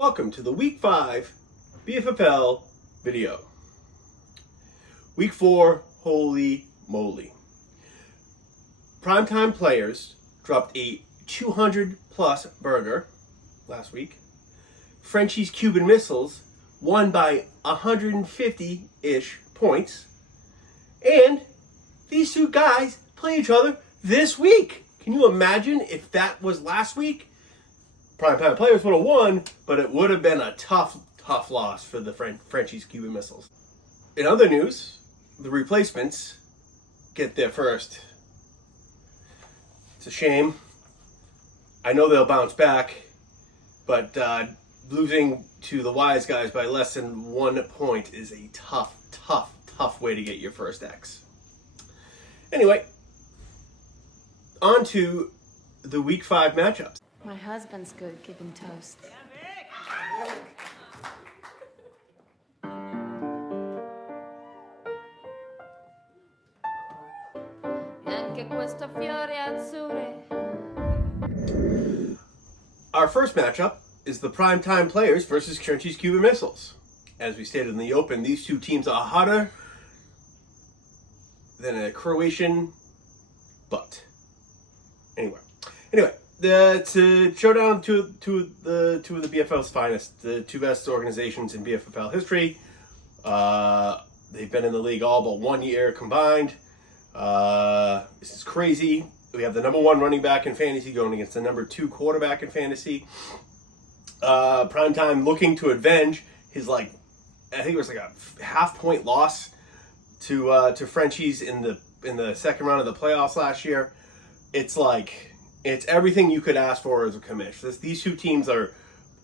Welcome to the Week 5 BFFL video. Week 4, holy moly. Primetime players dropped a 200-plus burger last week. Frenchie's Cuban Missiles won by 150-ish points. And these two guys play each other this week. Can you imagine if that was last week? Primetime players would have won, but it would have been a tough loss for the Frenchie's Cuban Missiles. In other news, the replacements get there first. It's a shame. I know they'll bounce back, but losing to the Wise Guys by less than 1 point is a tough way to get your first X. Anyway, on to the Week 5 matchups. My husband's good giving toast. Our first matchup is the Primetime Players versus Frenchie's Cuban Missiles. As we stated in the open, these two teams are hotter than a Croatian butt. Anyway, it's a showdown to the BFFL's finest, the two best organizations in BFFL history. They've been in the league all but 1 year combined. This is crazy. We have the number 1 running back in fantasy going against the number 2 quarterback in fantasy. Primetime looking to avenge his I think it was a half-point loss to Frenchies in the second round of the playoffs last year. It's everything you could ask for as a commish. These two teams are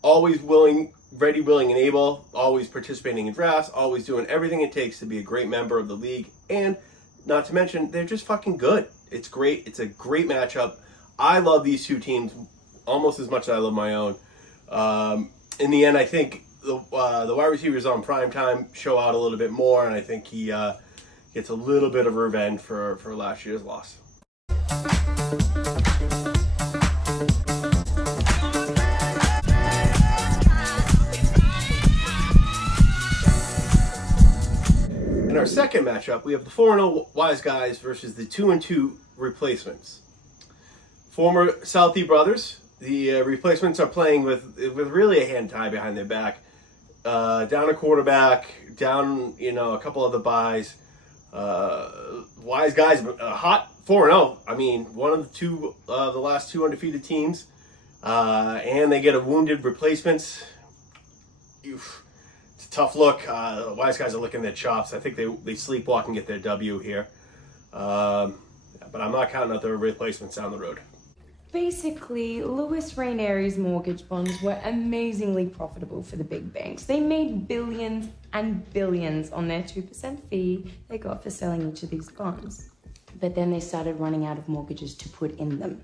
always ready, willing, and able, always participating in drafts, always doing everything it takes to be a great member of the league, and not to mention, they're just fucking good. It's great. It's a great matchup. I love these two teams almost as much as I love my own. In the end, I think the wide receivers on Primetime show out a little bit more, and I think he gets a little bit of revenge for last year's loss. In our second matchup, we have the 4-0 Wise Guys versus the 2-2 replacements. Former Southie brothers, the replacements are playing with really a hand tie behind their back. Down a quarterback, down a couple of the buys. Wise Guys, hot 4-0. I mean, one of the last 2 undefeated teams, and they get a wounded replacements. Oof. It's a tough look. The Wise Guys are licking their chops. I think they sleepwalk and get their W here. But I'm not counting out the replacements down the road. Basically, Louis Rainieri's mortgage bonds were amazingly profitable for the big banks. They made billions and billions on their 2% fee they got for selling each of these bonds. But then they started running out of mortgages to put in them.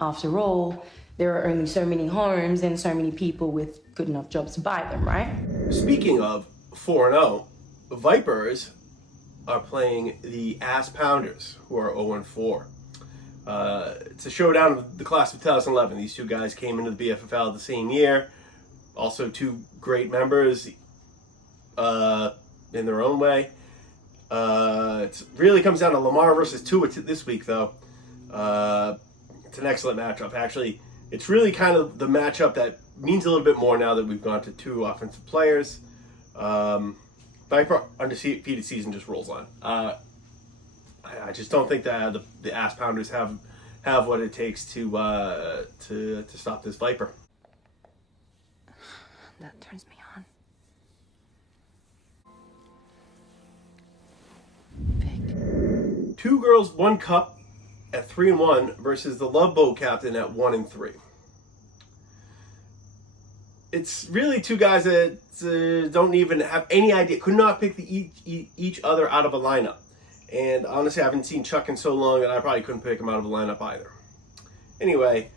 After all, there are only so many homes and so many people with good enough jobs to buy them, right? Speaking of 4-0, Vipers are playing the Ass Pounders, who are 0-4. It's a showdown of the class of 2011. These two guys came into the BFFL the same year. Also 2 great members in their own way. It really comes down to Lamar versus Tua this week, though. It's an excellent matchup. Actually, it's really kind of the matchup that means a little bit more now that we've gone to 2 offensive players. Viper undefeated season just rolls on. I just don't think that the Ass Pounders have what it takes to stop this Viper. That turns me on. Pick. 2 girls, 1 cup at 3-1 versus the Love Boat captain at 1-3. It's really 2 guys that don't even have any idea, could not pick each other out of a lineup. And honestly, I haven't seen Chuck in so long that I probably couldn't pick him out of a lineup either. Anyway,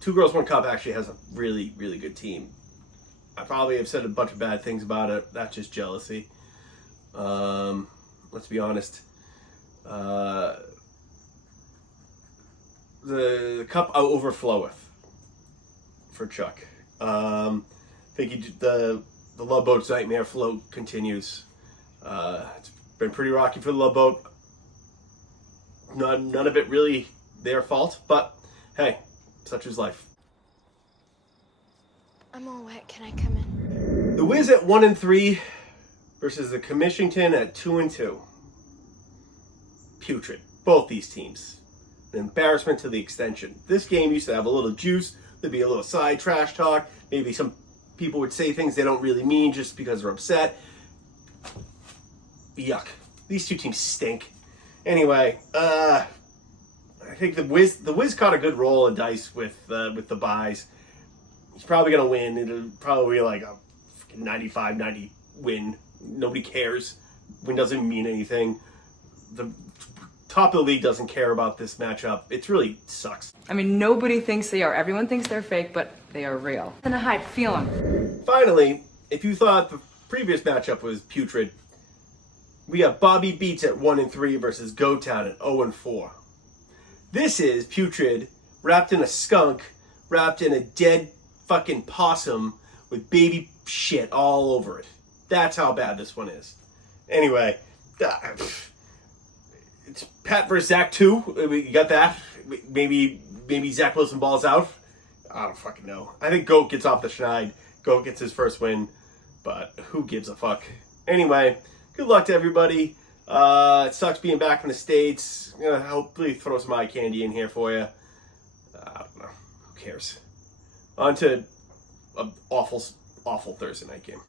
2 girls, 1 cup actually has a really, really good team. I probably have said a bunch of bad things about it. That's just jealousy. Let's be honest. The cup overfloweth for Chuck. I think the Love Boat's nightmare float continues. It's been pretty rocky for the Love Boat. None of it really their fault, but hey, such is life. I'm all wet. Can I come in? The Wiz at 1-3 versus the Commissionton at 2-2. Putrid. Both these teams. An embarrassment to the extension. This game used to have a little juice. There'd be a little side trash talk. Maybe some people would say things they don't really mean just because they're upset. Yuck. These two teams stink. Anyway, I think the Wiz caught a good roll of dice with the buys. He's probably going to win. It'll probably be like a 95-90 win. Nobody cares. Win doesn't mean anything. The top of the league doesn't care about this matchup. It really sucks. I mean, nobody thinks they are. Everyone thinks they're fake, but they are real. And a hype, feel them. Finally, if you thought the previous matchup was putrid, we got Bobby Beats at 1-3 versus Go Town at 0-4. This is putrid, wrapped in a skunk, wrapped in a dead fucking possum with baby shit all over it. That's how bad this one is. Anyway, it's Pat versus Zach 2. We got that. Maybe Zach Wilson balls out. I don't fucking know. I think Goat gets off the schneid. Goat gets his first win, but who gives a fuck? Anyway, good luck to everybody. It sucks being back in the States. I'm gonna hopefully throw some eye candy in here for you. I don't know. Who cares? On to an awful Thursday night game.